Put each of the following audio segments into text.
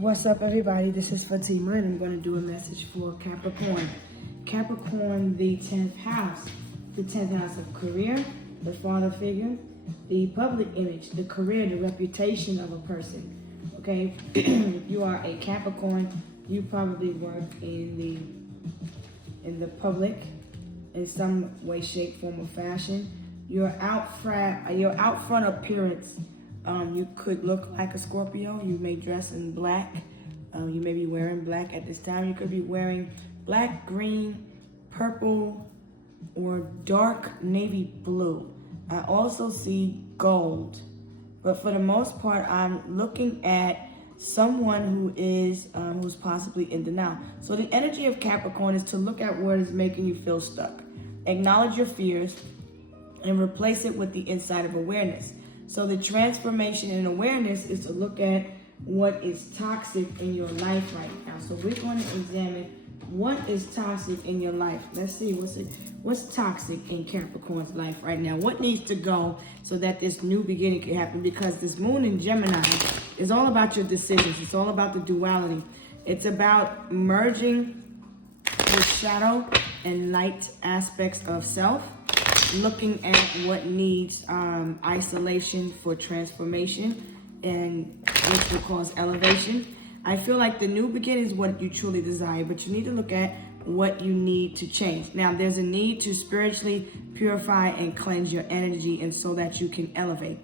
What's up, everybody? This is Fatima, and I'm going to do a message for Capricorn. Capricorn, the 10th house. The 10th house of career, the father figure, the public image, the career, the reputation of a person. Okay, if you are a Capricorn, you probably work in the public in some way, shape, form, or fashion. Your out front appearance. You could look like a Scorpio. You may dress in black. You may be wearing black at this time. You could be wearing black, green, purple, or dark navy blue. I also see gold. But for the most part, I'm looking at someone who is who's possibly in denial. So the energy of Capricorn is to look at what is making you feel stuck. Acknowledge your fears and replace it with the insight of awareness. So the transformation in awareness is to look at what is toxic in your life right now. So we're going to examine what is toxic in your life. Let's see what's toxic in Capricorn's life right now. What needs to go so that this new beginning can happen? Because this moon in Gemini is all about your decisions. It's all about the duality. It's about merging the shadow and light aspects of self, looking at what needs isolation for transformation, and which will cause elevation. I feel like the new beginning is what you truly desire, but you need to look at what you need to change. Now, there's a need to spiritually purify and cleanse your energy, and so that you can elevate.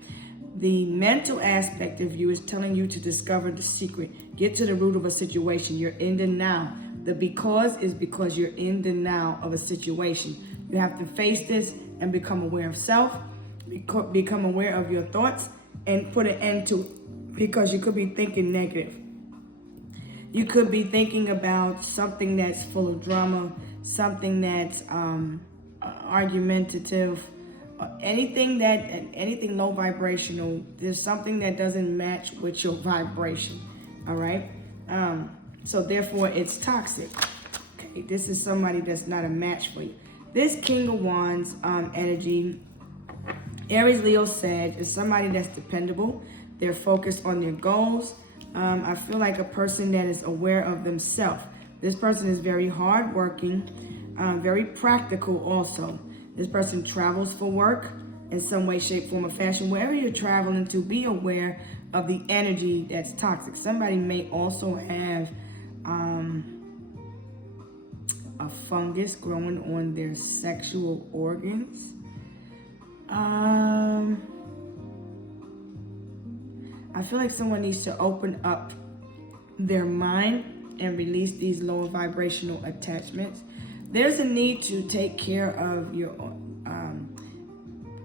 The mental aspect of you is telling you to discover the secret. Get to the root of a situation. You're in denial. The because is because you're in denial of a situation. You have to face this and become aware of self, become aware of your thoughts, and put an end to it, because you could be thinking negative. You could be thinking about something that's full of drama, something that's argumentative, anything low vibrational. There's something that doesn't match with your vibration, all right? So therefore, it's toxic. Okay, this is somebody that's not a match for you. This King of Wands energy, Aries, Leo, Sag, is somebody that's dependable. They're focused on their goals. I feel like a person that is aware of themselves. This person is very hardworking, very practical also. This person travels for work in some way, shape, form, or fashion. Wherever you're traveling to, be aware of the energy that's toxic. Somebody may also have a fungus growing on their sexual organs. I feel like someone needs to open up their mind and release these lower vibrational attachments. There's a need to take care of your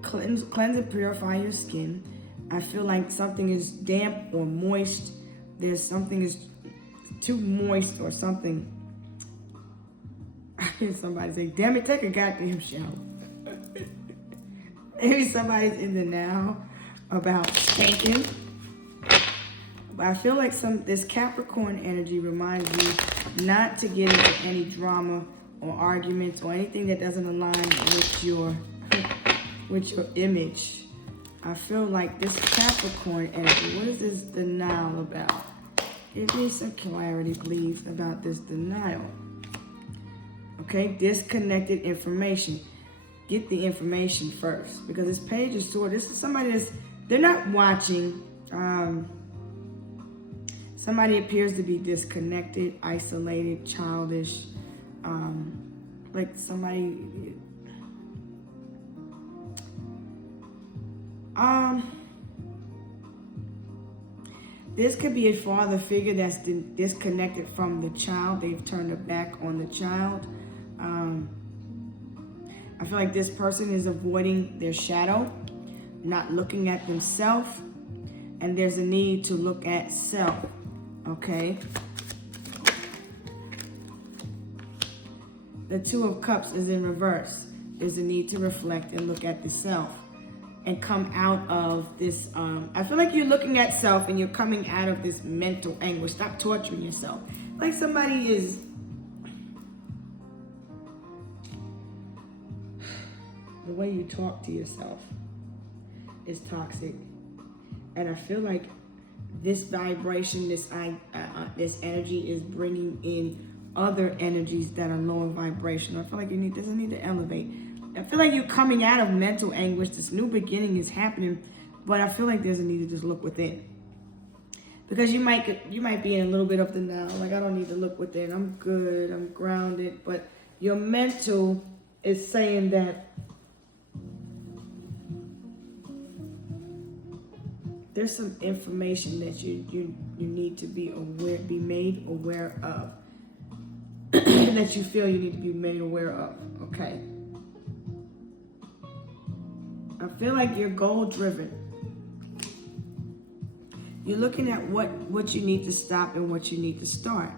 cleanse and purify your skin. I feel like something is damp or moist. There's something is too moist or something. I hear somebody say, damn it, take a goddamn shower. Maybe somebody's in the now about stinking. But I feel like this Capricorn energy reminds you not to get into any drama or arguments or anything that doesn't align with your image. I feel like this Capricorn energy, what is this denial about? Give me some clarity, please, about this denial. Okay, disconnected information. Get the information first, because this Page of Swords, this is somebody they're not watching. Somebody appears to be disconnected, isolated, childish, like somebody, this could be a father figure that's disconnected from the child. They've turned their back on the child. I feel like this person is avoiding their shadow, not looking at themselves, and there's a need to look at self, okay? The Two of Cups is in reverse. There's a need to reflect and look at the self and come out of this. I feel like you're looking at self and you're coming out of this mental anguish. Stop torturing yourself. Like somebody is... The way you talk to yourself is toxic. And I feel like this vibration, this energy is bringing in other energies that are lower vibrational. I feel like there's a need to elevate. I feel like you're coming out of mental anguish. This new beginning is happening, but I feel like there's a need to just look within. Because you might be in a little bit of denial, like I don't need to look within. I'm good, I'm grounded. But your mental is saying that there's some information that you need to be made aware of. That you feel you need to be made aware of. Okay. I feel like you're goal driven. You're looking at what you need to stop and what you need to start.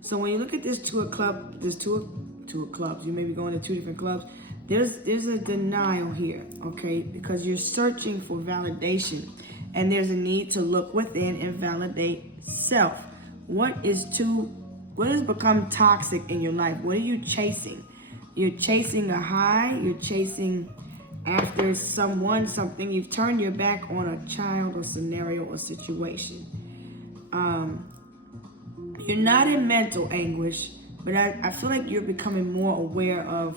So when you look at this two of clubs, you may be going to two different clubs. There's a denial here, okay? Because you're searching for validation, and there's a need to look within and validate self. What has become toxic in your life? What are you chasing? You're chasing a high. You're chasing after someone, something. You've turned your back on a child or scenario or situation. You're not in mental anguish, but I feel like you're becoming more aware of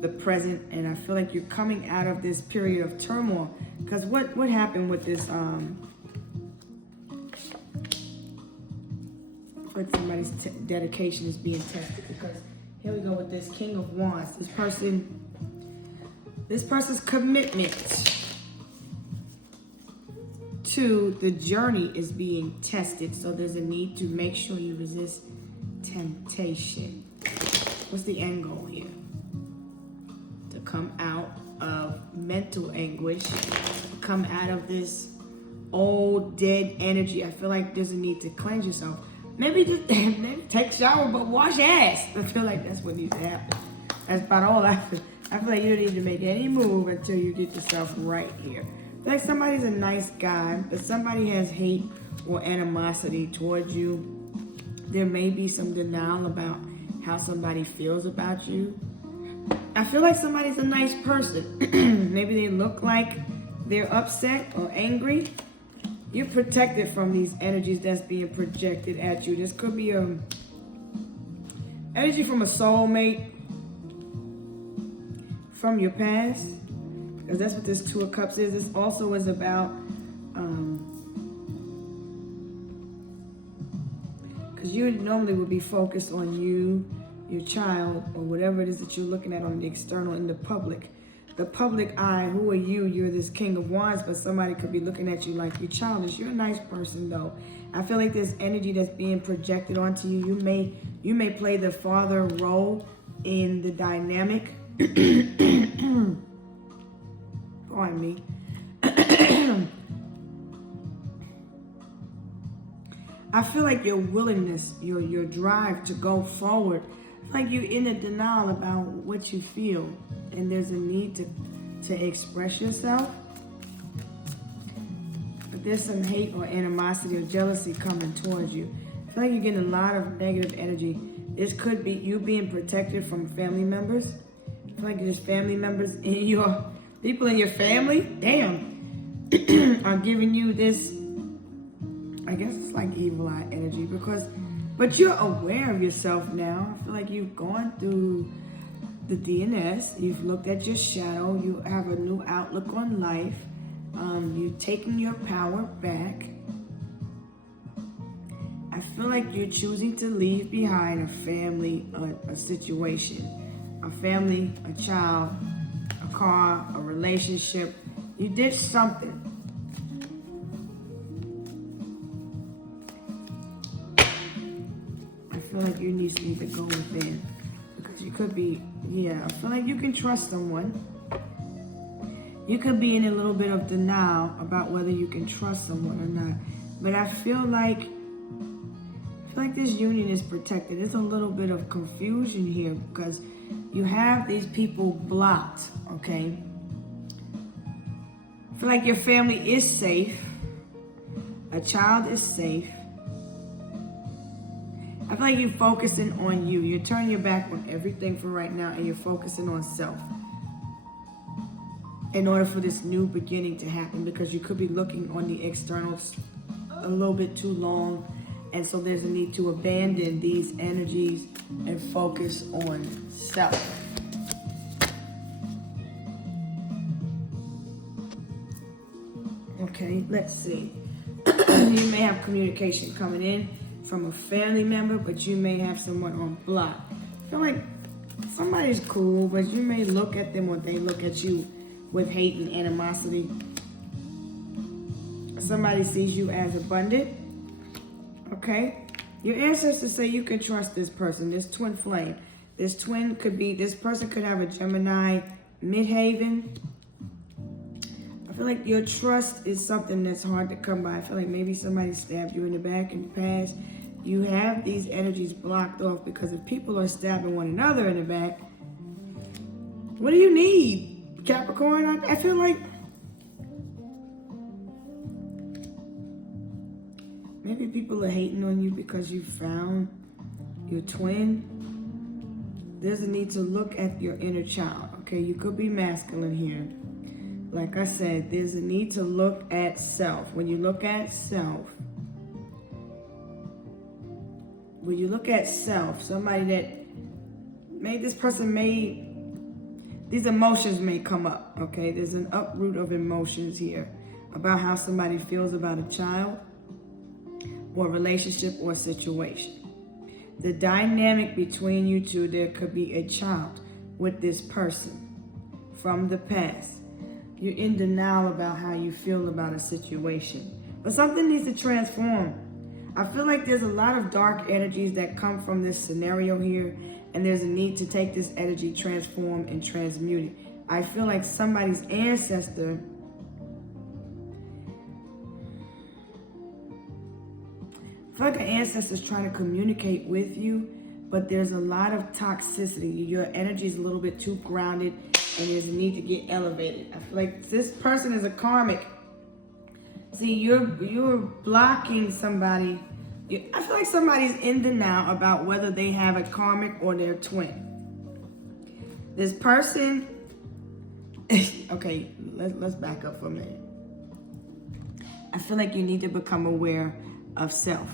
the present, and I feel like you're coming out of this period of turmoil. Because what happened with this? Like somebody's dedication is being tested. Because here we go with this King of Wands. This person's commitment to the journey is being tested. So there's a need to make sure you resist temptation. What's the end goal here? To come out of mental anguish, come out of this old dead energy. I feel like there's a need to cleanse yourself. Maybe take a shower, but wash your ass. I feel like that's what needs to happen. That's about all I feel. I feel like you don't need to make any move until you get yourself right here. I feel like somebody's a nice guy, but somebody has hate or animosity towards you. There may be some denial about how somebody feels about you. I feel like somebody's a nice person. Maybe they look like they're upset or angry. You're protected from these energies that's being projected at you. This could be energy from a soulmate, from your past, because that's what this Two of Cups is. This also is about, because you normally would be focused on you, your child, or whatever it is that you're looking at on the external, in the public eye. Who are you? You're this King of Wands, but somebody could be looking at you like you're childish. You're a nice person, though. I feel like this energy that's being projected onto you, you may play the father role in the dynamic. Pardon me. I feel like your willingness, your drive to go forward, I feel like you're in a denial about what you feel, and there's a need to express yourself. But there's some hate or animosity or jealousy coming towards you. I feel like you're getting a lot of negative energy. This could be you being protected from family members. I feel like there's family members in your, people in your family, damn, are giving you this, I guess it's like evil eye energy, but you're aware of yourself now. I feel like you've gone through the DNS, you've looked at your shadow, you have a new outlook on life, you're taking your power back. I feel like you're choosing to leave behind a family, a situation, a family, a child, a car, a relationship. You did something. I feel like you need to go within, because you could be, I feel like you can trust someone. You could be in a little bit of denial about whether you can trust someone or not. But I feel like this union is protected. There's a little bit of confusion here because you have these people blocked, okay? I feel like your family is safe. A child is safe. I feel like you're focusing on you. You're turning your back on everything for right now, and you're focusing on self in order for this new beginning to happen, because you could be looking on the external a little bit too long. And so there's a need to abandon these energies and focus on self. Okay, let's see. You may have communication coming in from a family member, but you may have someone on block. I feel like somebody's cool, but you may look at them or they look at you with hate and animosity. Somebody sees you as abundant. Okay? Your ancestors say you can trust this person, this twin flame. This person could have a Gemini midhaven. I feel like your trust is something that's hard to come by. I feel like maybe somebody stabbed you in the back in the past. You have these energies blocked off because if people are stabbing one another in the back, what do you need, Capricorn? I feel like maybe people are hating on you because you found your twin. There's a need to look at your inner child, okay? You could be masculine here. Like I said, there's a need to look at self. When you look at self, somebody that these emotions may come up, okay? There's an uproot of emotions here about how somebody feels about a child or relationship or situation. The dynamic between you two, there could be a child with this person from the past. You're in denial about how you feel about a situation. But something needs to transform. I feel like there's a lot of dark energies that come from this scenario here, and there's a need to take this energy, transform, and transmute it. I feel like somebody's ancestor an ancestor is trying to communicate with you, but there's a lot of toxicity. Your energy is a little bit too grounded, and there's a need to get elevated. I feel like this person is a karmic. See, you're blocking somebody. I feel like somebody's in denial about whether they have a karmic or their twin. This person, okay, let's back up for a minute. I feel like you need to become aware of self.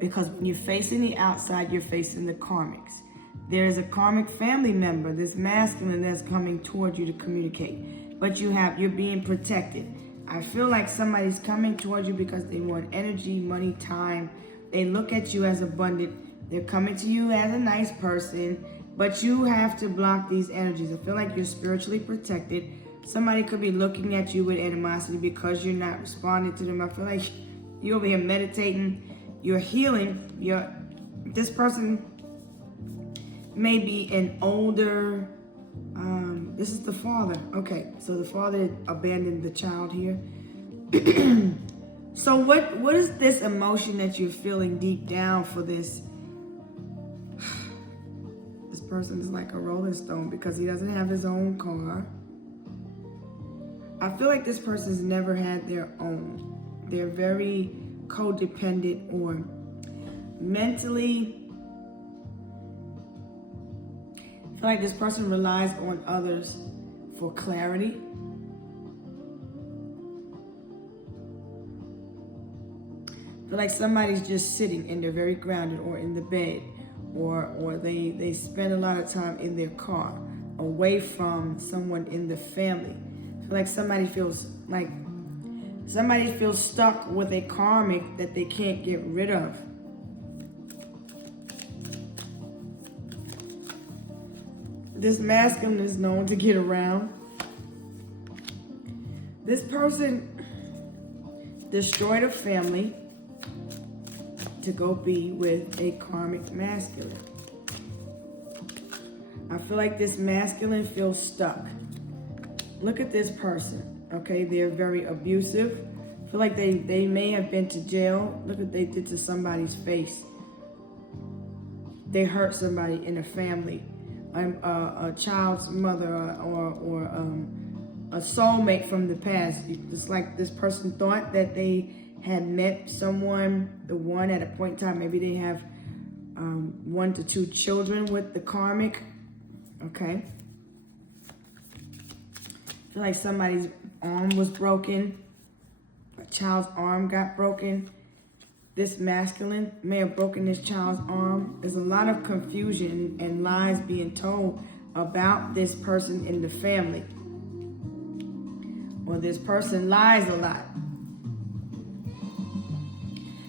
Because when you're facing the outside, you're facing the karmics. There's a karmic family member, this masculine, that's coming toward you to communicate. But you're being protected. I feel like somebody's coming toward you because they want energy, money, time. They look at you as abundant. They're coming to you as a nice person, but you have to block these energies. I feel like you're spiritually protected. Somebody could be looking at you with animosity because you're not responding to them. I feel like you're over here meditating. You're healing. This person may be an older, this is the father. Okay, so the father abandoned the child here. So what is this emotion that you're feeling deep down for this? This person is like a rolling stone because he doesn't have his own car. I feel like this person's never had their own. They're very codependent or mentally. I feel like this person relies on others for clarity. I feel like somebody's just sitting and they're very grounded, or in the bed, or they spend a lot of time in their car away from someone in the family. I feel like somebody feels stuck with a karmic that they can't get rid of. This masculine is known to get around. This person destroyed a family to go be with a karmic masculine. I feel like this masculine feels stuck. Look at this person. Okay, they're very abusive. I feel like they may have been to jail. Look what they did to somebody's face. They hurt somebody in a family, a child's mother, or a soulmate from the past. It's like this person thought that they had met someone, the one at a point in time. Maybe they have 1 to 2 children with the karmic. Okay. I feel like somebody's arm was broken, a child's arm got broken. This masculine may have broken this child's arm. There's a lot of confusion and lies being told about this person in the family. Or this person lies a lot.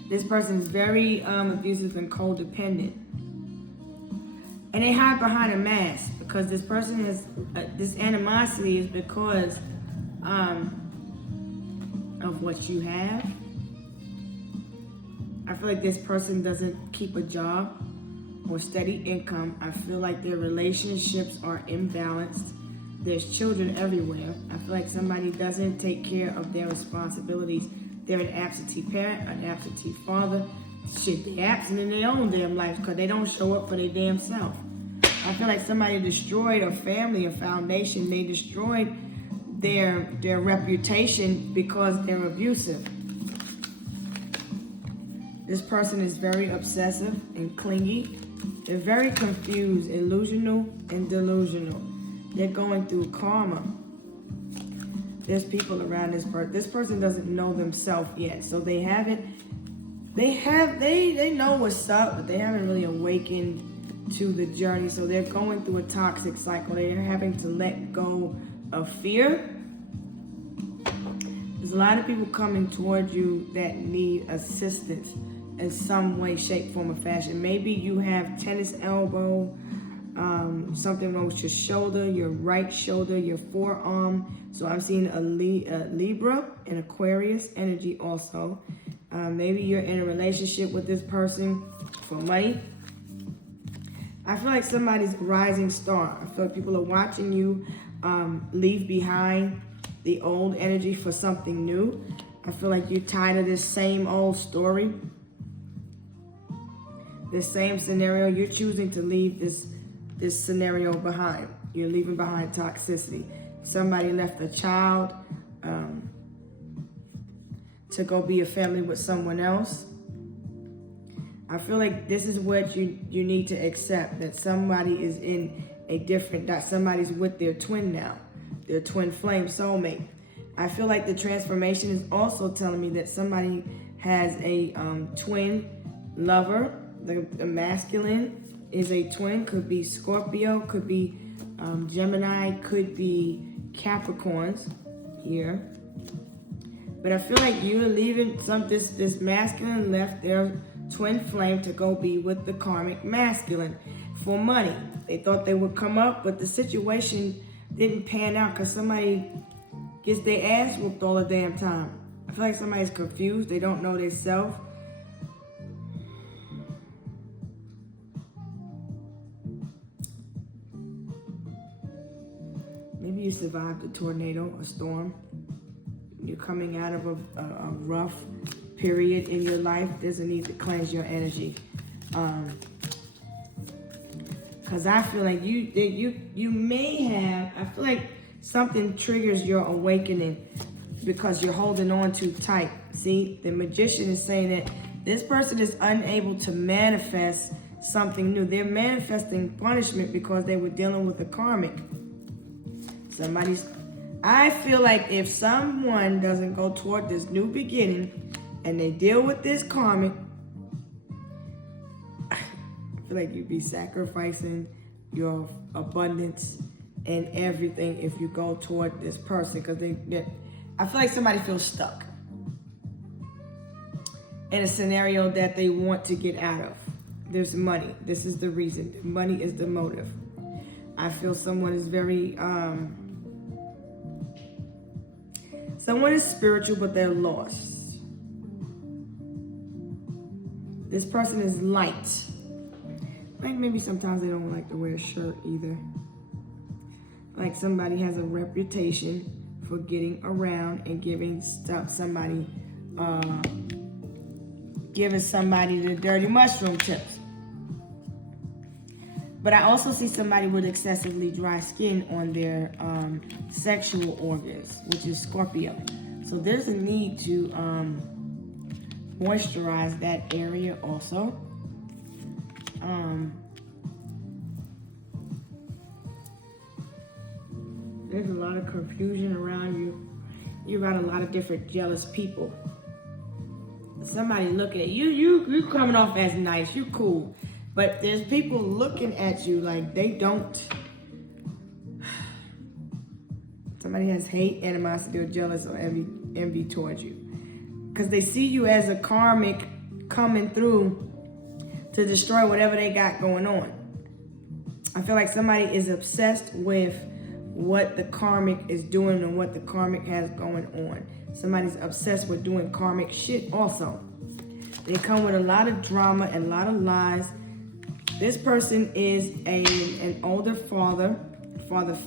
This person is very abusive and codependent. And they hide behind a mask because this person has, this animosity is because of what you have. I feel like this person doesn't keep a job or steady income. I feel like their relationships are imbalanced. There's children everywhere. I feel like somebody doesn't take care of their responsibilities. They're an absentee parent, an absentee father. Shit, they're absent in their own damn lives because they don't show up for their damn self. I feel like somebody destroyed a family, a foundation. They destroyed their reputation because they're abusive. This person is very obsessive and clingy. They're very confused, illusional, and delusional. They're going through karma. There's people around this person. This person doesn't know themselves yet, so they haven't. They know what's up, but they haven't really awakened to the journey. So they're going through a toxic cycle. They're having to let go of fear. There's a lot of people coming towards you that need assistance in some way, shape, form, or fashion. Maybe you have tennis elbow, something wrong with your shoulder, your right shoulder, your forearm. So I'm seeing a Libra and Aquarius energy also. Maybe you're in a relationship with this person for money. I feel like somebody's a rising star. I feel like people are watching you leave behind the old energy for something new. I feel like you're tired of this same old story. This same scenario. You're choosing to leave this scenario behind. You're leaving behind toxicity. Somebody left a child to go be a family with someone else. I feel like this is what you need to accept, that somebody is in a different, that somebody's with their twin now, their twin flame soulmate. I feel like the transformation is also telling me that somebody has a twin lover. The masculine is a twin, could be Scorpio, could be Gemini, could be Capricorns here. But I feel like you're leaving this masculine left their twin flame to go be with the karmic masculine for money. They thought they would come up, but the situation didn't pan out because somebody gets their ass whooped all the damn time. I feel like somebody's confused. They don't know themselves. Maybe you survived a tornado, a storm. You're coming out of a rough period in your life. There's a need to cleanse your energy. Because I feel like you may have, I feel like something triggers your awakening because you're holding on too tight. See, the magician is saying that this person is unable to manifest something new. They're manifesting punishment because they were dealing with a karmic. I feel like if someone doesn't go toward this new beginning and they deal with this karmic, I feel like you'd be sacrificing your abundance and everything if you go toward this person, because I feel like somebody feels stuck in a scenario that they want to get out of. There's money. This is the reason. Money is the motive. I feel someone is very someone is spiritual, but they're lost. This person is light. Like maybe sometimes they don't like to wear a shirt either. Like somebody has a reputation for getting around and giving somebody the dirty mushroom tips. But I also see somebody with excessively dry skin on their sexual organs, which is Scorpio. So there's a need to moisturize that area also. There's a lot of confusion around you. You got a lot of different jealous people. somebody looking at you. You coming off as nice. You cool. But there's people looking at you like they don't. Somebody has hate, animosity, or jealous, or envy towards you. Because they see you as a karmic coming through to destroy whatever they got going on. I feel like somebody is obsessed with what the karmic is doing and what the karmic has going on. Somebody's obsessed with doing karmic shit also. They come with a lot of drama and a lot of lies. This person is an older father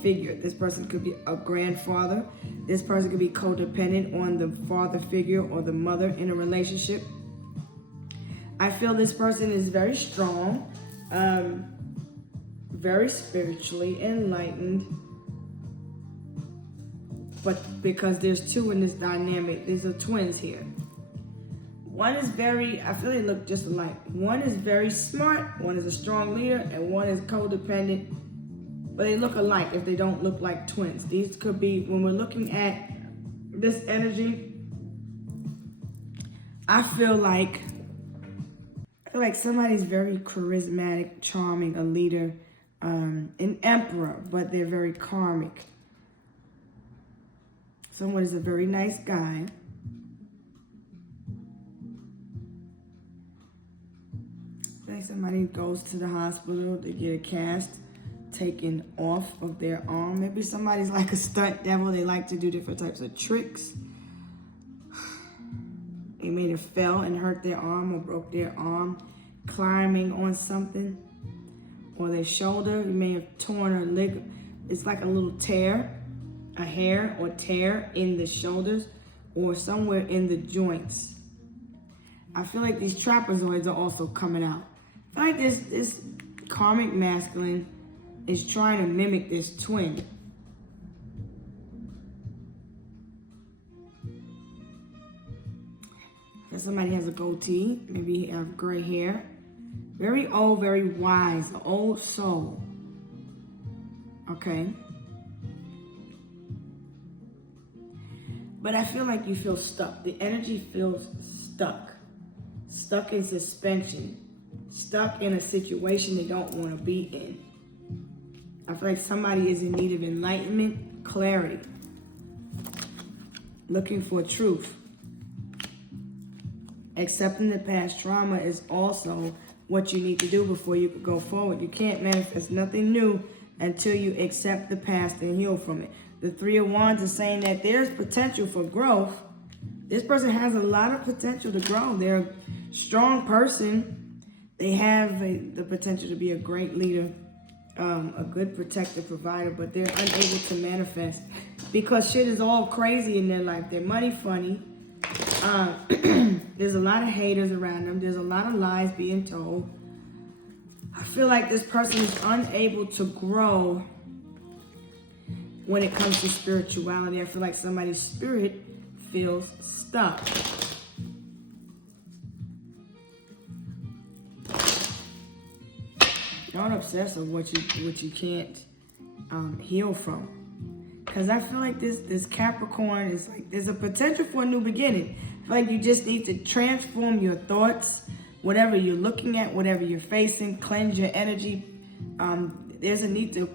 figure. This person could be a grandfather. This person could be codependent on the father figure or the mother in a relationship. I feel this person is very strong, very spiritually enlightened. But because there's two in this dynamic, there's a twins here. One is very, I feel they look just alike. One is very smart, one is a strong leader, and one is codependent. But they look alike if they don't look like twins. These could be, when we're looking at this energy, I feel like somebody's very charismatic, charming, a leader, an emperor, but they're very karmic. Someone is a very nice guy. Like somebody goes to the hospital to get a cast taken off of their arm. Maybe somebody's like a stunt devil. They like to do different types of tricks. They may have fell and hurt their arm or broke their arm climbing on something. Or their shoulder. You may have torn a leg. It's like a little tear, a hair or tear in the shoulders or somewhere in the joints. I feel like these trapezoids are also coming out. I feel like this karmic masculine is trying to mimic this twin. If somebody has a goatee, maybe you have gray hair. Very old, very wise, an old soul. Okay? But I feel like you feel stuck. The energy feels stuck. Stuck in suspension. Stuck in a situation they don't want to be in. I feel like somebody is in need of enlightenment, clarity. Looking for truth. Accepting the past trauma is also what you need to do before you can go forward. You can't manifest nothing new until you accept the past and heal from it. The Three of Wands is saying that there's potential for growth. This person has a lot of potential to grow. They're a strong person. They have the potential to be a great leader, a good protector, provider, but they're unable to manifest because shit is all crazy in their life. They're money funny. There's a lot of haters around them. There's a lot of lies being told. I feel like this person is unable to grow when it comes to spirituality. I feel like somebody's spirit feels stuck. Don't obsess on what you can't heal from. Because I feel like this Capricorn is like, there's a potential for a new beginning. I feel like you just need to transform your thoughts, whatever you're looking at, whatever you're facing, cleanse your energy. There's a need to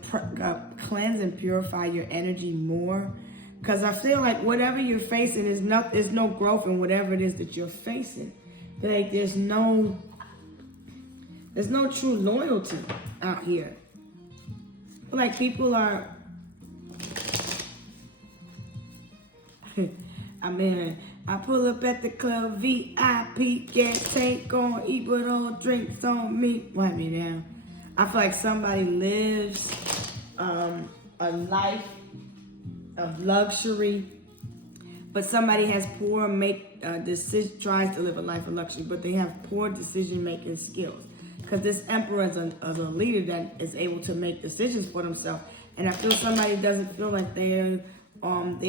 cleanse and purify your energy more. Because I feel like whatever you're facing, there's no growth in whatever it is that you're facing. I feel like there's no true loyalty out here. I feel like people are... I pull up at the club, VIP, gas tank on, eat with all drinks on me. Wipe me down. I feel like somebody lives a life of luxury, but somebody has poor tries to live a life of luxury, but they have poor decision-making skills. Because this emperor is a leader that is able to make decisions for themselves, and I feel somebody doesn't feel like they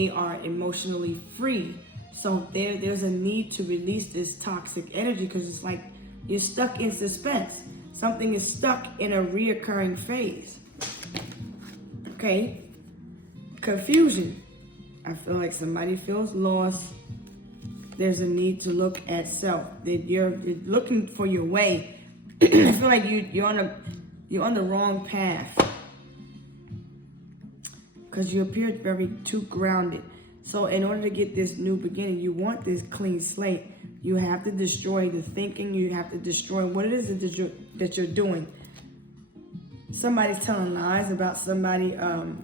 are emotionally free. So there's a need to release this toxic energy because it's like you're stuck in suspense. Something is stuck in a reoccurring phase. Okay? Confusion. I feel like somebody feels lost. there's a need to look at self. That you're looking for your way. I feel like you're on the wrong path, because you appear very too grounded. So in order to get this new beginning, you want this clean slate. You have to destroy the thinking. You have to destroy what it is that you're doing. Somebody's telling lies about somebody, and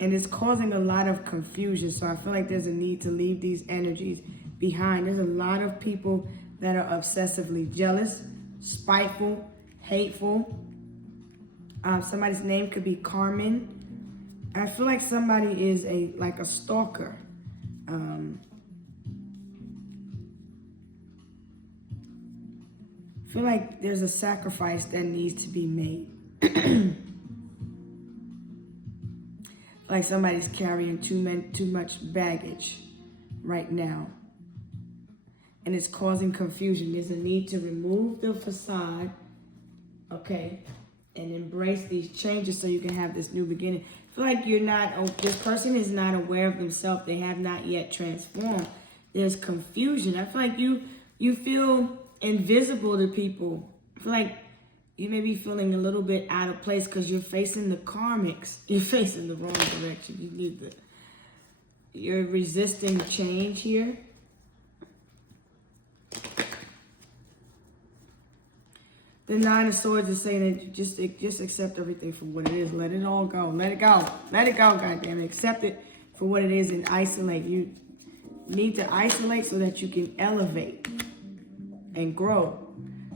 it's causing a lot of confusion. So I feel like there's a need to leave these energies behind. There's a lot of people that are obsessively jealous, spiteful, hateful. Somebody's name could be Carmen. I feel like somebody is like a stalker. I feel like there's a sacrifice that needs to be made. Like somebody's carrying too much baggage right now, and it's causing confusion. There's a need to remove the facade, okay, and embrace these changes so you can have this new beginning. I feel like this person is not aware of themselves. They have not yet transformed. There's confusion. I feel like you feel invisible to people. I feel like you may be feeling a little bit out of place because you're facing the karmics. You're facing the wrong direction. You're resisting change here. The Nine of Swords is saying that you just accept everything for what it is. Let it all go. Let it go. Let it go, goddammit. Accept it for what it is and isolate. You need to isolate so that you can elevate and grow.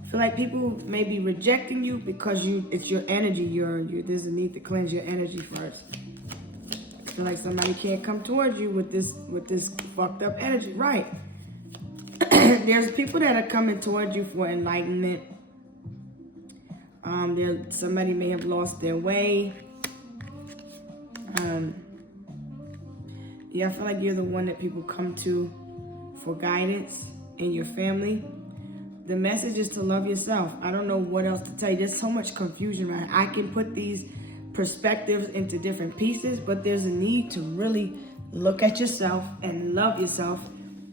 I feel like people may be rejecting you because it's your energy. There's a need to cleanse your energy first. I feel like somebody can't come towards you with this fucked up energy. Right. There's people that are coming towards you for enlightenment. Somebody may have lost their way. Yeah, I feel like you're the one that people come to for guidance in your family. The message is to love yourself. I don't know what else to tell you. There's so much confusion around it. I can put these perspectives into different pieces, but there's a need to really look at yourself and love yourself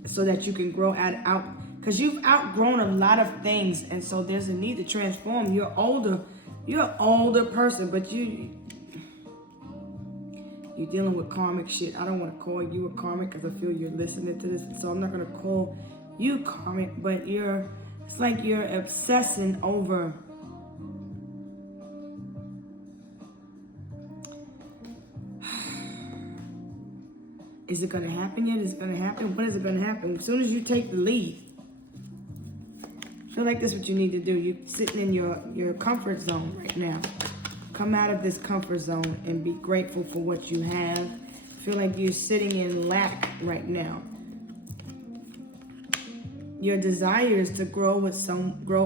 so that you can grow out because you've outgrown a lot of things, and so there's a need to transform. You're an older person, but you're dealing with karmic shit. I don't want to call you a karmic because I feel you're listening to this, so I'm not going to call you karmic, but it's like you're obsessing over is it going to happen yet? Is it going to happen? When is it going to happen? As soon as you take the lead. I feel like that's what you need to do. You're sitting in your comfort zone right now. Come out of this comfort zone and be grateful for what you have. I feel like you're sitting in lack right now. Your desire is to grow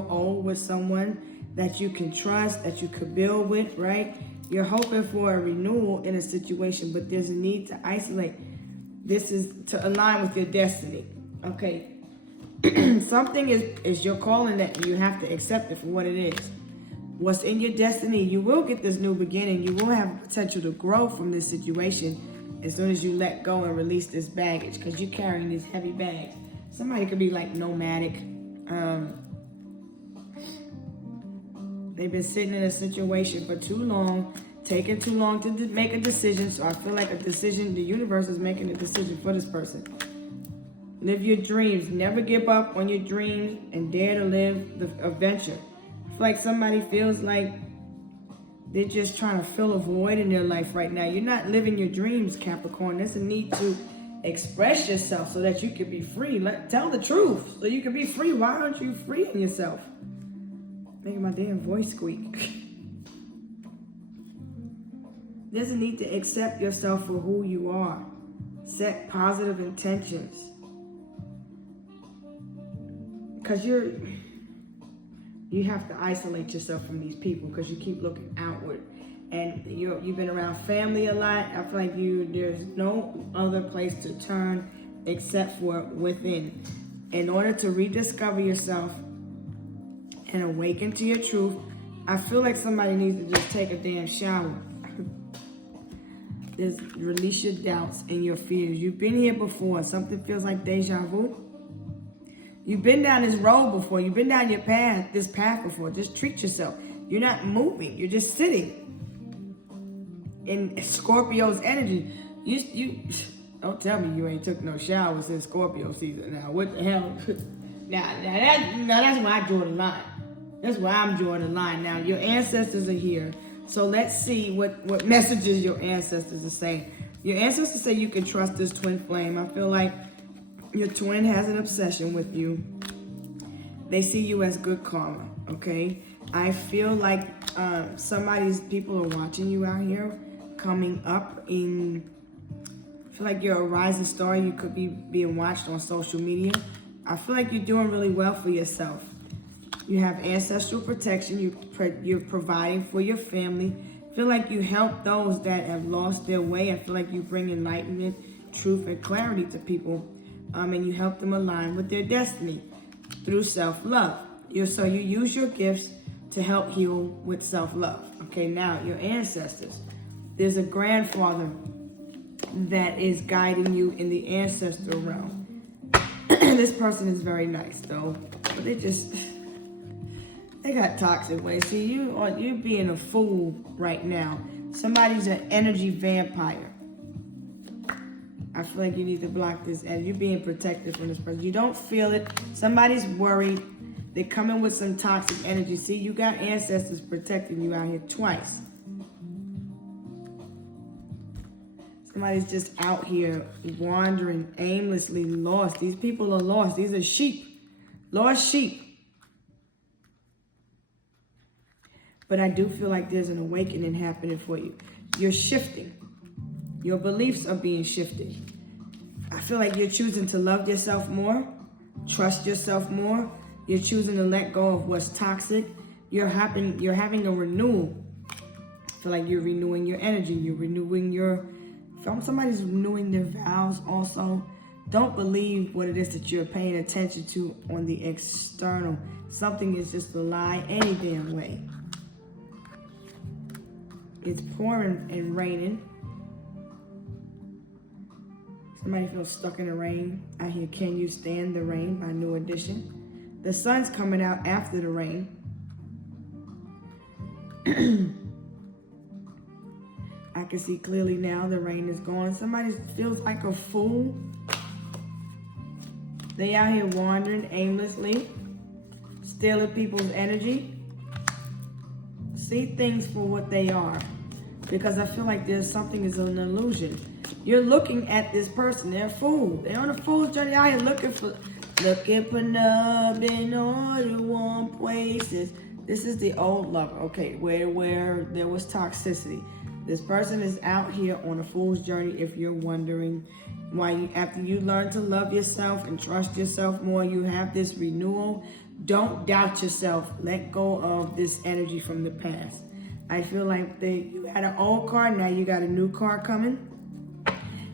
old with someone that you can trust, that you could build with, right? You're hoping for a renewal in a situation, but there's a need to isolate. This is to align with your destiny, okay? Something is your calling that you have to accept it for what it is. What's in your destiny, you will get this new beginning. You will have potential to grow from this situation as soon as you let go and release this baggage, because you're carrying these heavy bags. Somebody could be like nomadic. They've been sitting in a situation for too long, taking too long to make a decision. So I feel like the universe is making a decision for this person. Live your dreams. Never give up on your dreams and dare to live the adventure. I feel like somebody feels like they're just trying to fill a void in their life right now. You're not living your dreams, Capricorn. There's a need to express yourself so that you can be free. Tell the truth so you can be free. Why aren't you freeing yourself? Making my damn voice squeak. There's a need to accept yourself for who you are. Set positive intentions. Because you have to isolate yourself from these people because you keep looking outward. And you've been around family a lot. I feel like there's no other place to turn except for within. In order to rediscover yourself and awaken to your truth, I feel like somebody needs to just take a damn shower. Release your doubts and your fears. You've been here before. Something feels like deja vu. You've been down this road before. You've been down this path before. Just treat yourself. You're not moving. You're just sitting in Scorpio's energy. You don't tell me you ain't took no shower since Scorpio season. Now what the hell? Now that's where I draw the line. That's where I'm drawing the line. Now your ancestors are here. So let's see what messages your ancestors are saying. Your ancestors say you can trust this twin flame. I feel like your twin has an obsession with you. They see you as good karma, okay? I feel like people are watching you out here coming up in... I feel like you're a rising star. You could be being watched on social media. I feel like you're doing really well for yourself. You have ancestral protection. You're providing for your family. I feel like you help those that have lost their way. I feel like you bring enlightenment, truth, and clarity to people. And you help them align with their destiny through self-love. So you use your gifts to help heal with self-love. Okay, now your ancestors. There's a grandfather that is guiding you in the ancestral realm. This person is very nice though, but they got toxic ways. See, you're being a fool right now. Somebody's an energy vampire. I feel like you need to block this, and you're being protected from this person. You don't feel it. Somebody's worried. They're coming with some toxic energy. See, you got ancestors protecting you out here twice. Somebody's just out here wandering aimlessly, lost. These people are lost. These are sheep. Lost sheep. But I do feel like there's an awakening happening for you. You're shifting. Your beliefs are being shifted. I feel like you're choosing to love yourself more, trust yourself more. You're choosing to let go of what's toxic. You're having a renewal. I feel like you're renewing your energy. You're renewing somebody's renewing their vows also. Don't believe what it is that you're paying attention to on the external. Something is just a lie any damn way. It's pouring and raining. Somebody feels stuck in the rain. I hear Can You Stand the Rain by New Edition. The sun's coming out after the rain. I can see clearly now the rain is gone. Somebody feels like a fool. They out here wandering aimlessly, stealing people's energy. See things for what they are, because I feel like there's something is an illusion. You're looking at this person. They're a fool. They're on a fool's journey out here looking for love in all the warm places. This is the old lover, okay, where there was toxicity. This person is out here on a fool's journey. If you're wondering why, after you learn to love yourself and trust yourself more, you have this renewal. Don't doubt yourself. Let go of this energy from the past. I feel like you had an old car, now you got a new car coming.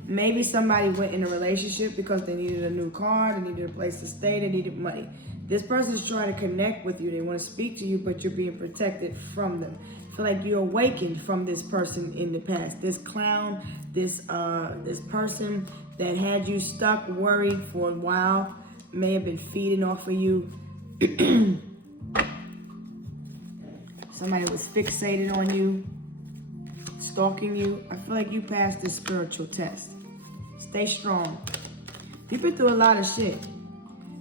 Maybe somebody went in a relationship because they needed a new car, they needed a place to stay, they needed money. This person's trying to connect with you. They want to speak to you, but you're being protected from them. I feel like you're awakened from this person in the past. This clown, this person that had you stuck, worried for a while, may have been feeding off of you. Somebody was fixated on you, stalking you. I feel like you passed this spiritual test. Stay strong. You've been through a lot of shit.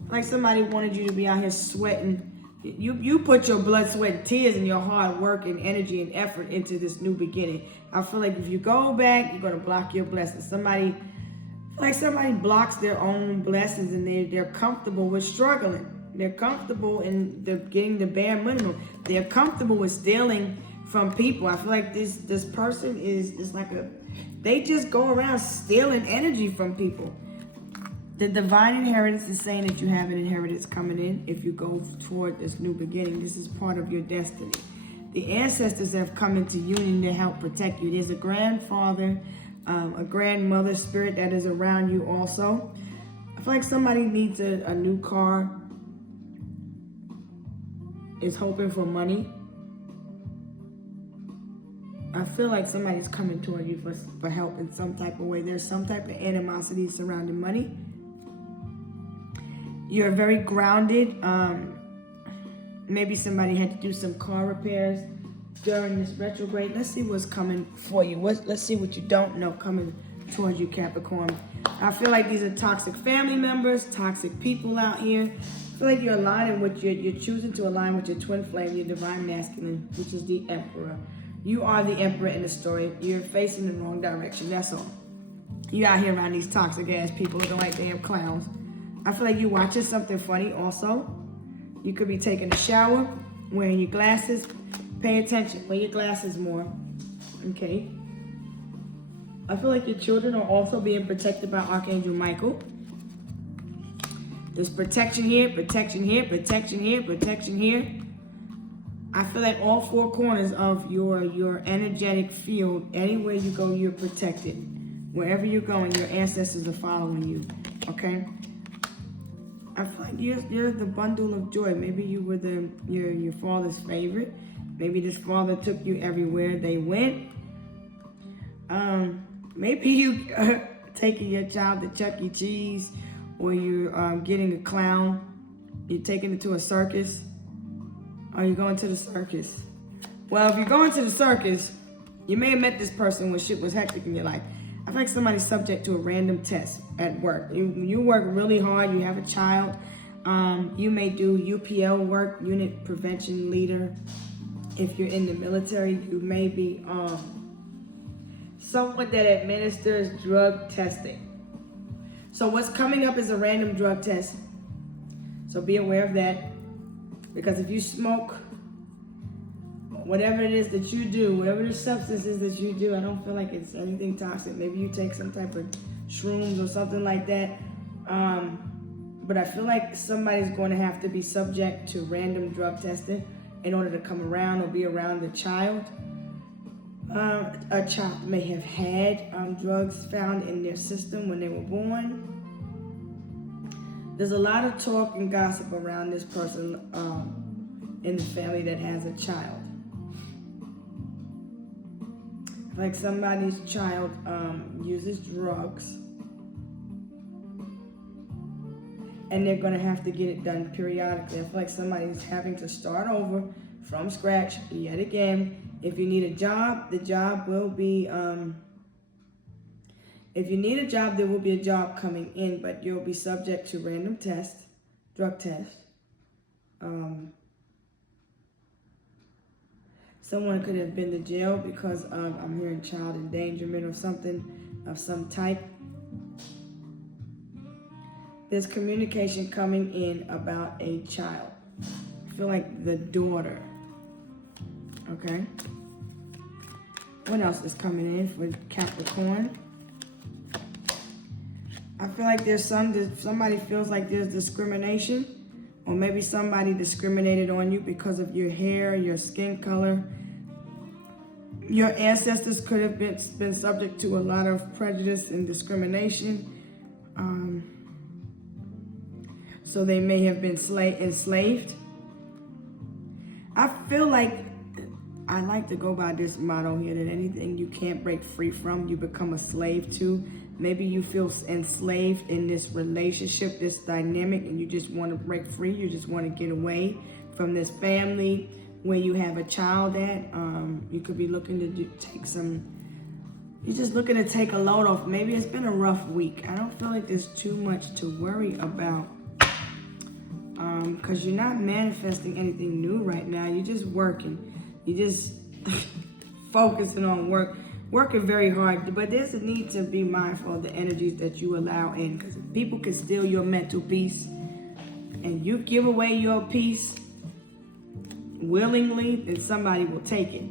Like somebody wanted you to be out here sweating. You put your blood, sweat, and tears and your hard work and energy and effort into this new beginning. I feel like if you go back, you're going to block your blessings. Somebody blocks their own blessings, and they're comfortable with struggling. They're comfortable in getting the bare minimum. They're comfortable with stealing from people. I feel like this person is like they just go around stealing energy from people. The divine inheritance is saying that you have an inheritance coming in if you go toward this new beginning. This is part of your destiny. The ancestors have come into union to help protect you. There's a grandfather, a grandmother spirit that is around you also. I feel like somebody needs a new car, is hoping for money. I feel like somebody's coming toward you for help in some type of way. There's some type of animosity surrounding money. You're very grounded. Maybe somebody had to do some car repairs during this retrograde. Let's see what's coming for you. Let's see what you don't know coming towards you, Capricorn. I feel like these are toxic family members, toxic people out here. I feel like you're aligning with you're choosing to align with your twin flame, your divine masculine, which is the Emperor. You are the Emperor in the story. You're facing the wrong direction. That's all. You out here around these toxic ass people looking like damn clowns. I feel like you're watching something funny also. You could be taking a shower, wearing your glasses. Pay attention. Wear your glasses more. Okay. I feel like your children are also being protected by Archangel Michael. There's protection here, protection here, protection here, protection here. I feel like all four corners of your energetic field, anywhere you go, you're protected. Wherever you're going, your ancestors are following you. Okay? I feel like you're the bundle of joy. Maybe you were your father's favorite. Maybe this father took you everywhere they went. Maybe you are taking your child to Chuck E. Cheese, or you're getting a clown. You're taking it to a circus. Or you're going to the circus. Well, if you're going to the circus, you may have met this person when shit was hectic in your life. I feel like somebody's subject to a random test at work. You work really hard. You have a child. You may do UPL work, unit prevention leader. If you're in the military, you may be someone that administers drug testing. So what's coming up is a random drug test. So be aware of that. Because if you smoke, whatever it is that you do, whatever the substance is that you do, I don't feel like it's anything toxic. Maybe you take some type of shrooms or something like that. But I feel like somebody's going to have to be subject to random drug testing in order to come around or be around the child. A child may have had drugs found in their system when they were born. There's a lot of talk and gossip around this person in the family that has a child. Like somebody's child uses drugs, and they're going to have to get it done periodically. I feel like somebody's having to start over from scratch yet again. If you need a job, the job will be, if you need a job, there will be a job coming in, but you'll be subject to random tests, drug tests. Someone could have been to jail because of, I'm hearing child endangerment or something of some type. There's communication coming in about a child. I feel like the daughter. Okay. What else is coming in for Capricorn? I feel like there's somebody feels like there's discrimination, or maybe somebody discriminated on you because of your hair, your skin color. Your ancestors could have been subject to a lot of prejudice and discrimination. So they may have been enslaved. I feel like I like to go by this motto here, that anything you can't break free from, you become a slave to. Maybe you feel enslaved in this relationship, this dynamic, and you just want to break free. You just want to get away from this family where you have a child at. You could be looking to you're just looking to take a load off. Maybe it's been a rough week. I don't feel like there's too much to worry about. Because you're not manifesting anything new right now. You're just working. You're just focusing on working very hard. But there's a need to be mindful of the energies that you allow in. Because if people can steal your mental peace, and you give away your peace willingly, then somebody will take it.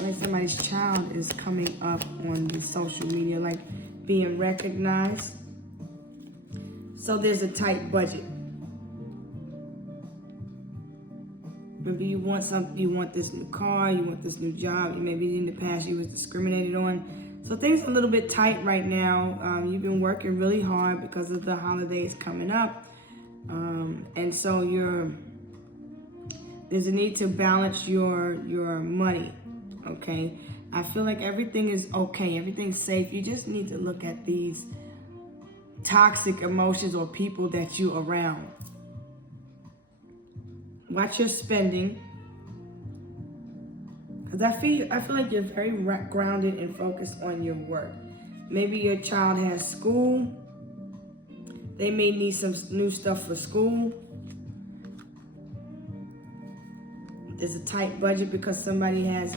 Like somebody's child is coming up on the social media, like being recognized. So there's a tight budget. Maybe you want something, you want this new car, you want this new job, maybe in the past you was discriminated on. So things are a little bit tight right now. You've been working really hard because of the holidays coming up. And so There's a need to balance your money, okay? I feel like everything is okay. Everything's safe. You just need to look at these toxic emotions or people that you around. Watch your spending. Because I feel like you're very grounded and focused on your work. Maybe your child has school. They may need some new stuff for school. There's a tight budget because somebody has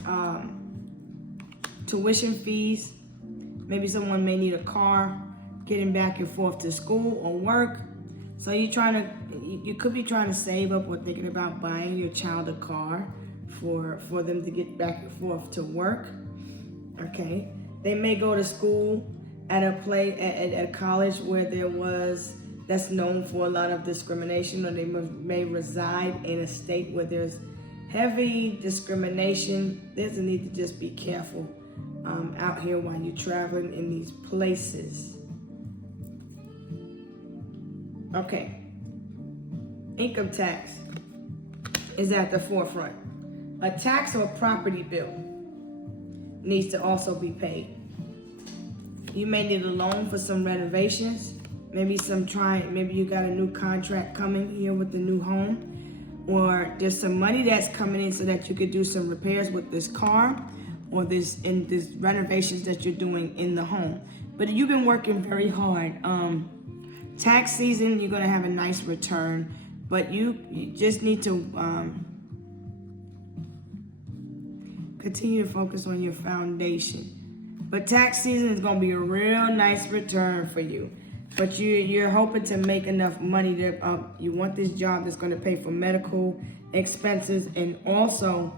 tuition fees. Maybe someone may need a car, getting back and forth to school or work. So you could be trying to save up or thinking about buying your child a car for them to get back and forth to work. Okay. They may go to school at a college where that's known for a lot of discrimination, or they may reside in a state where there's heavy discrimination. There's a need to just be careful out here while you're traveling in these places. Okay. Income tax is at the forefront. A tax or property bill needs to also be paid. You may need a loan for some renovations. Maybe you got a new contract coming here with the new home, or there's some money that's coming in so that you could do some repairs with this car or these renovations that you're doing in the home. But you've been working very hard. Tax season, you're gonna have a nice return, but you just need to continue to focus on your foundation. But tax season is gonna be a real nice return for you. But you're hoping to make enough money to, you want this job that's gonna pay for medical expenses and also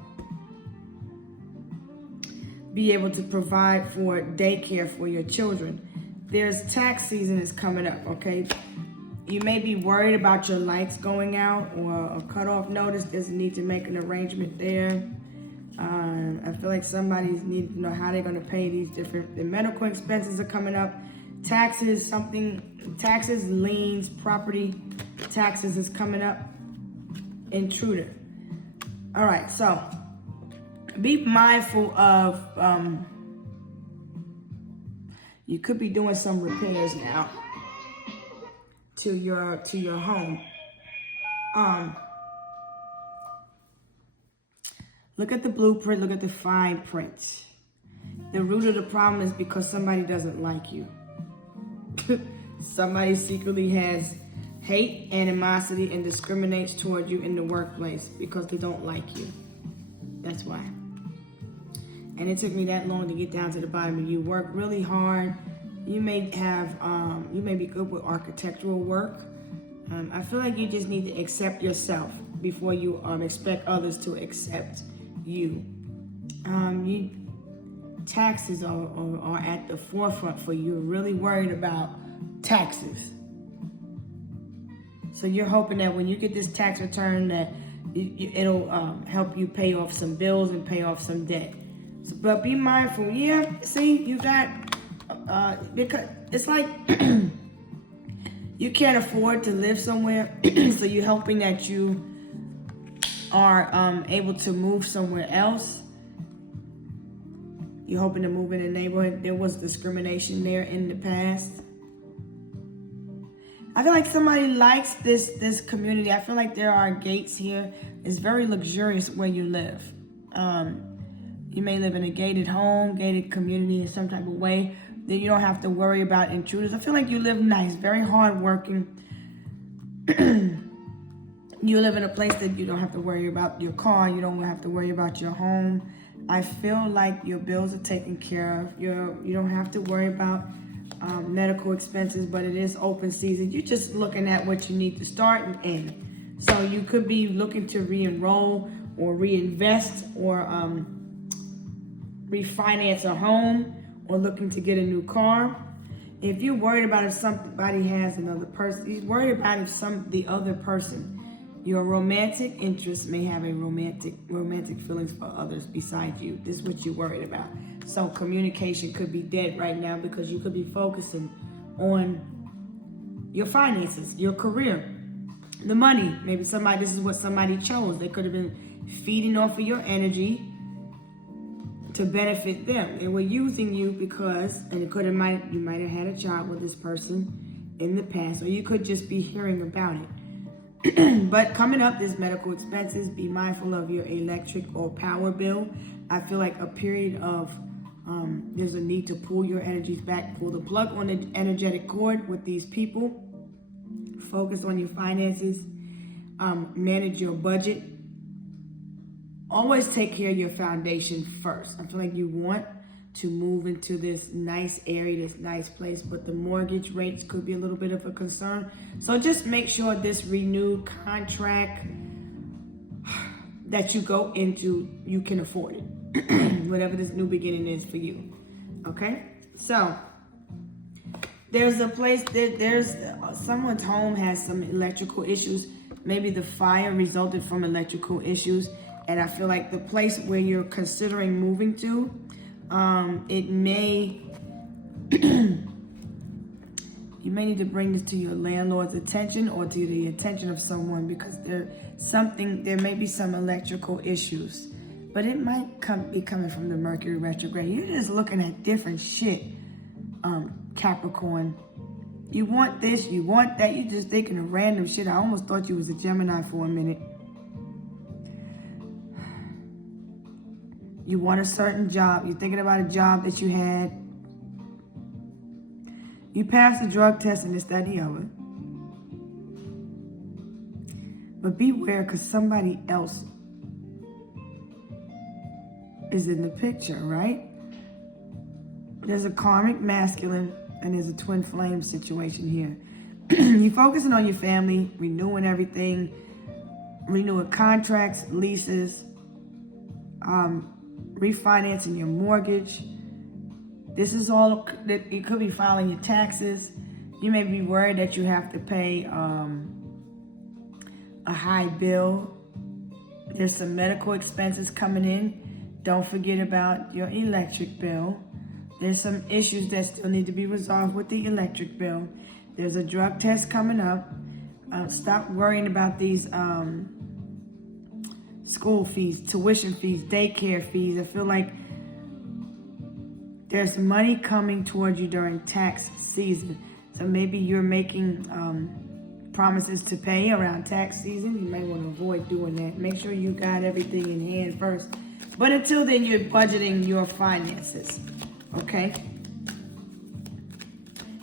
be able to provide for daycare for your children. There's tax season is coming up, okay? You may be worried about your lights going out or a cutoff notice. There's a need to make an arrangement there. I feel like somebody's needing to know how they're going to pay the medical expenses are coming up. Taxes, liens, property taxes is coming up. Intruder. All right, so be mindful of, you could be doing some repairs now to your home. Look at the blueprint, look at the fine print. The root of the problem is because somebody doesn't like you. Somebody secretly has hate, animosity, and discriminates toward you in the workplace because they don't like you. That's why. And it took me that long to get down to the bottom. You work really hard. You may be good with architectural work. I feel like you just need to accept yourself before you expect others to accept you. Taxes are at the forefront for you. You're really worried about taxes. So you're hoping that when you get this tax return that it'll help you pay off some bills and pay off some debt. But be mindful. Yeah, see, you got, because it's like you can't afford to live somewhere, so you're hoping that you are able to move somewhere else. You're hoping to move in a neighborhood. There was discrimination there in the past. I feel like somebody likes this community. I feel like there are gates here. It's very luxurious where you live. You may live in a gated home, gated community in some type of way that you don't have to worry about intruders. I feel like you live nice, very hardworking. You live in a place that you don't have to worry about your car. You don't have to worry about your home. I feel like your bills are taken care of. You don't have to worry about medical expenses, but it is open season. You're just looking at what you need to start and end. So you could be looking to re-enroll or reinvest or refinance a home or looking to get a new car. If you're worried about if somebody has another person, he's worried about if the other person, your romantic interest may have a romantic feelings for others besides you. This is what you're worried about. So communication could be dead right now because you could be focusing on your finances, your career. the money. Maybe this is what somebody chose. They could have been feeding off of your energy to benefit them. They were using you because, and you might have had a child with this person in the past, or you could just be hearing about it. But coming up, there's medical expenses. Be mindful of your electric or power bill. I feel like a period of there's a need to pull your energies back, pull the plug on the energetic cord with these people. Focus on your finances, manage your budget. Always take care of your foundation first. I feel like you want to move into this nice area, this nice place, but the mortgage rates could be a little bit of a concern. So just make sure this renewed contract that you go into, you can afford it. Whatever this new beginning is for you. Okay? So there's a place that someone's home has some electrical issues. Maybe the fire resulted from electrical issues. And I feel like the place where you're considering moving to, it may, you may need to bring this to your landlord's attention or to the attention of someone, because there may be some electrical issues, but it might be coming from the Mercury retrograde. You're just looking at different shit, Capricorn. You want this, you want that, you're just thinking of random shit. I almost thought you was a Gemini for a minute. You want a certain job. You're thinking about a job that you had. You passed the drug test and this, that, and the other. But beware, because somebody else is in the picture, right? There's a karmic masculine and there's a twin flame situation here. You're focusing on your family, renewing everything, renewing contracts, leases, refinancing your mortgage. This is all that you could be filing your taxes. You may be worried that you have to pay a high bill. There's some medical expenses coming in. Don't forget about your electric bill. There's some issues that still need to be resolved with the electric bill. There's a drug test coming up. Stop worrying about these school fees, tuition fees, daycare fees. I feel like there's money coming towards you during tax season. So maybe you're making promises to pay around tax season. You might want to avoid doing that. Make sure you got everything in hand first. But until then, you're budgeting your finances. Okay?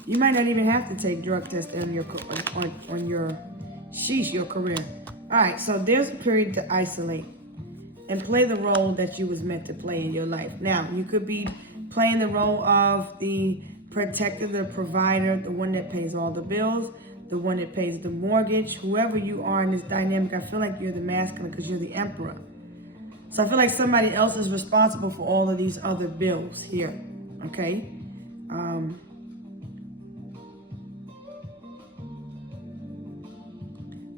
You might not even have to take drug tests on your your career. All right, so there's a period to isolate and play the role that you was meant to play in your life. Now, you could be playing the role of the protector, the provider, the one that pays all the bills, the one that pays the mortgage. Whoever you are in this dynamic, I feel like you're the masculine because you're the emperor. So I feel like somebody else is responsible for all of these other bills here, okay?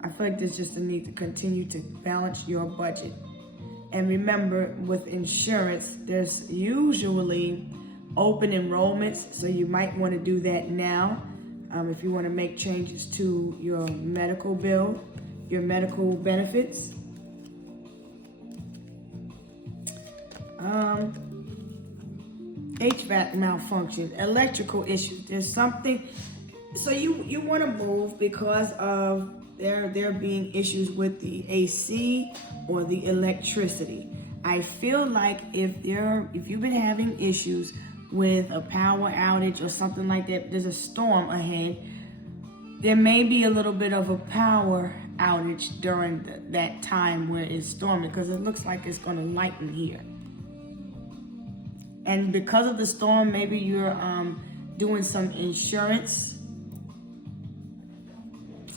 I feel like there's just a need to continue to balance your budget. And remember, with insurance, there's usually open enrollments, so you might want to do that now if you want to make changes to your medical bill, your medical benefits. HVAC malfunction, electrical issues. There's something, so you want to move because of there being issues with the AC or the electricity. I feel like if you've been having issues with a power outage or something like that, there's a storm ahead, there may be a little bit of a power outage during that time where it's storming, because it looks like it's going to lighten here. And because of the storm, maybe you're doing some insurance,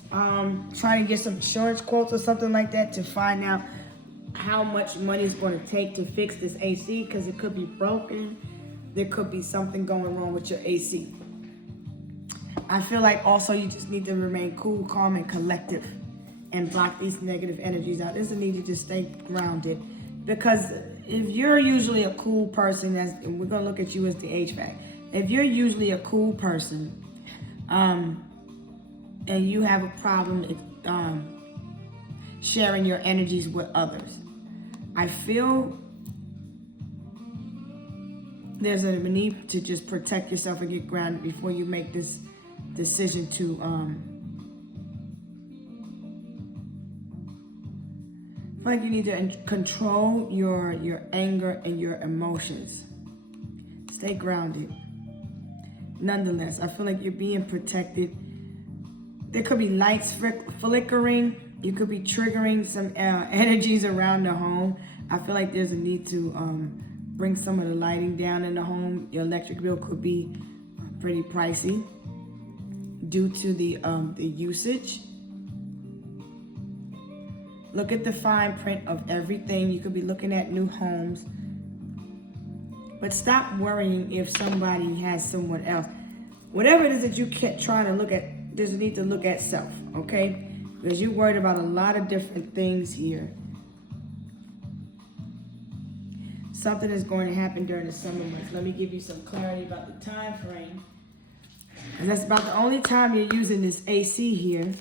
trying to get some insurance quotes or something like that to find out how much money it's going to take to fix this AC, because it could be broken. There could be something going wrong with your AC. I feel like also you just need to remain cool, calm, and collective and block these negative energies out. There's a need to just stay grounded, because if you're usually a cool person, and we're going to look at you as the HVAC. If you're usually a cool person, and you have a problem sharing your energies with others. I feel there's a need to just protect yourself and get grounded before you make this decision to I feel like you need to control your anger and your emotions. Stay grounded. Nonetheless, I feel like you're being protected. There could be lights flickering. You could be triggering some energies around the home. I feel like there's a need to bring some of the lighting down in the home. Your electric bill could be pretty pricey due to the usage. Look at the fine print of everything. You could be looking at new homes. But stop worrying if somebody has someone else. Whatever it is that you keep trying to look at, there's a need to look at self, okay? Because you're worried about a lot of different things here. Something is going to happen during the summer months. Let me give you some clarity about the time frame. And that's about the only time you're using this AC here.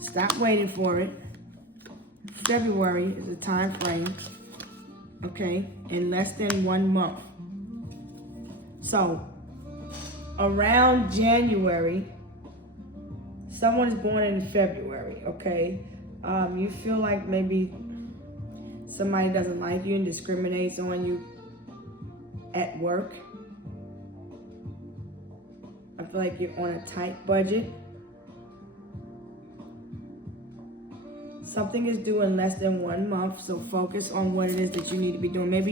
Stop waiting for it. February is the time frame. Okay, in less than 1 month. So, around January, someone is born in February, okay? You feel like maybe somebody doesn't like you and discriminates on you at work. I feel like you're on a tight budget. Something is due in less than 1 month, so focus on what it is that you need to be doing. Maybe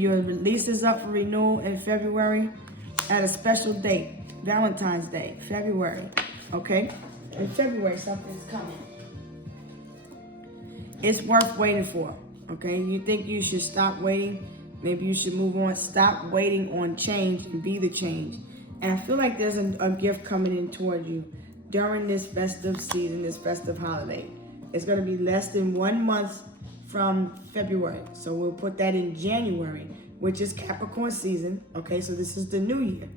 your release is up for renewal in February at a special date, Valentine's Day, February, okay? In February, something's coming. It's worth waiting for, okay? You think you should stop waiting? Maybe you should move on. Stop waiting on change and be the change. And I feel like there's a gift coming in toward you during this festive season, this festive holiday. It's going to be less than 1 month from February. So we'll put that in January, which is Capricorn season. Okay, so this is the new year.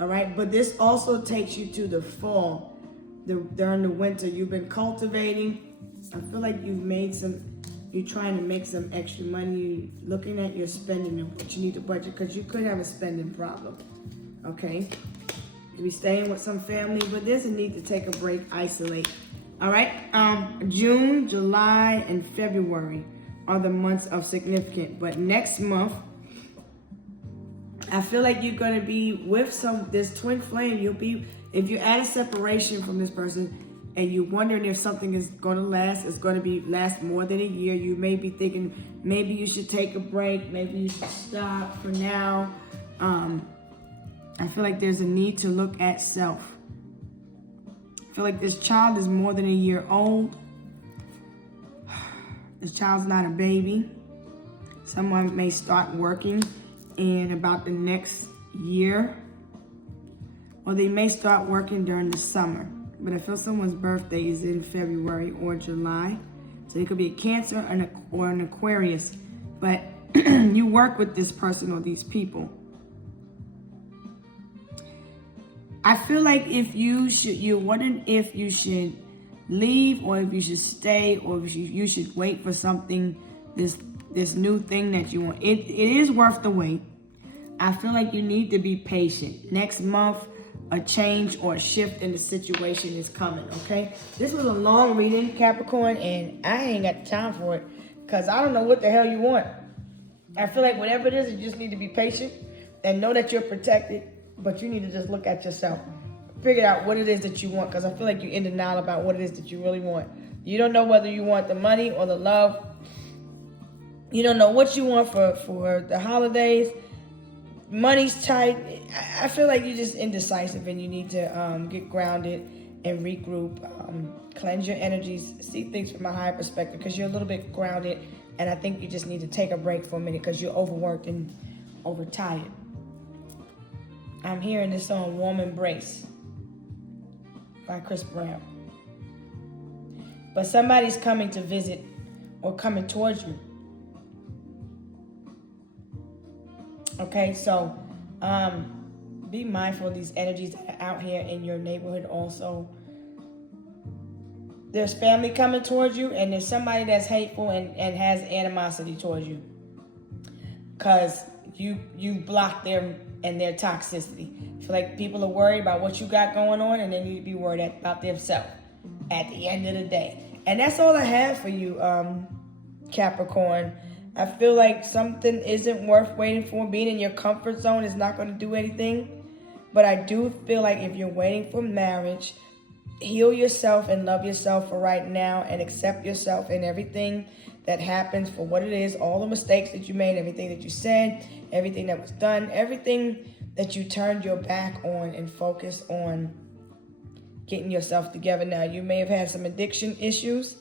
All right, but this also takes you to the fall. During the winter, you've been cultivating. I feel like you're trying to make some extra money. You're looking at your spending and what you need to budget because you could have a spending problem. Okay, you'll be staying with some family, but there's a need to take a break, isolate. All right, June, July, and February are the months of significant. But next month, I feel like you're going to be with this twin flame. If you're at a separation from this person and you're wondering if something is going to last, it's going to last more than a year. You may be thinking maybe you should take a break. Maybe you should stop for now. I feel like there's a need to look at self. I feel like this child is more than a year old. This child's not a baby. Someone may start working in about the next year, or they may start working during the summer. But I feel someone's birthday is in February or July. So it could be a Cancer or an Aquarius. But you work with this person or these people. I feel like you're wondering if you should leave or if you should stay or if you should wait for something, this new thing that you want. It is worth the wait. I feel like you need to be patient. Next month, a change or a shift in the situation is coming, okay? This was a long reading, Capricorn, and I ain't got time for it because I don't know what the hell you want. I feel like whatever it is, you just need to be patient and know that you're protected. But you need to just look at yourself. Figure out what it is that you want, because I feel like you're in denial about what it is that you really want. You don't know whether you want the money or the love. You don't know what you want for the holidays. Money's tight. I feel like you're just indecisive and you need to get grounded and regroup. Cleanse your energies. See things from a higher perspective because you're a little bit grounded. And I think you just need to take a break for a minute because you're overworked and overtired. I'm hearing this song, Warm Embrace by Chris Brown. But somebody's coming to visit or coming towards you. Okay, so be mindful of these energies that are out here in your neighborhood also. There's family coming towards you, and there's somebody that's hateful and has animosity towards you. Because you block them and their toxicity. I feel like people are worried about what you got going on, and they need to be worried about themselves at the end of the day. And that's all I have for you, Capricorn. I feel like something isn't worth waiting for. Being in your comfort zone is not going to do anything. But I do feel like if you're waiting for marriage, heal yourself and love yourself for right now, and accept yourself and everything that happens for what it is, all the mistakes that you made, everything that you said, everything that was done, everything that you turned your back on, and focus on getting yourself together now. You may have had some addiction issues.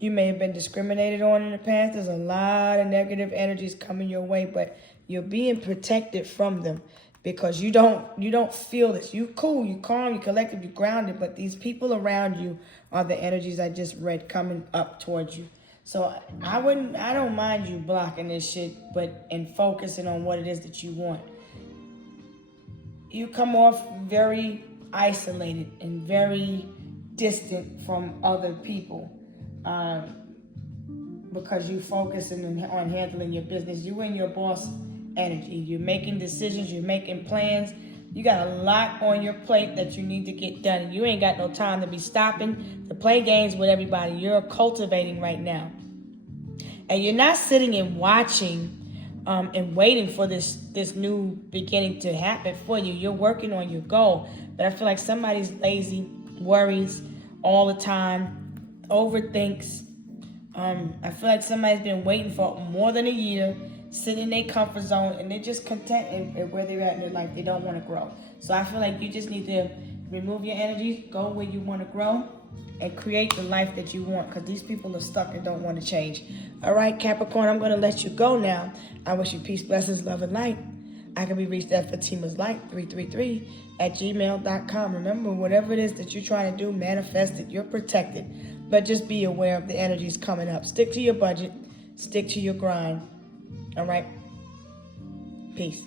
You may have been discriminated on in the past. There's a lot of negative energies coming your way, but you're being protected from them. Because you don't feel this. You cool, you calm, you collected, you grounded, but these people around you are the energies I just read coming up towards you. So I don't mind you blocking this shit, and focusing on what it is that you want. You come off very isolated and very distant from other people, because you focusing on handling your business. You and your boss energy. You're making decisions, you're making plans. You got a lot on your plate that you need to get done. And you ain't got no time to be stopping to play games with everybody. You're cultivating right now. And you're not sitting and watching and waiting for this new beginning to happen for you. You're working on your goal. But I feel like somebody's lazy, worries all the time, overthinks. I feel like somebody's been waiting for more than a year, sitting in their comfort zone, and they're just content in where they're at in their life. They don't want to grow. So I feel like you just need to remove your energies, go where you want to grow, and create the life that you want, because these people are stuck and don't want to change. All right, Capricorn, I'm going to let you go now. I wish you peace, blessings, love, and light. I can be reached at fatimaslight333@gmail.com. Remember, whatever it is that you're trying to do, manifest it. You're protected. But just be aware of the energies coming up. Stick to your budget. Stick to your grind. All right? Peace.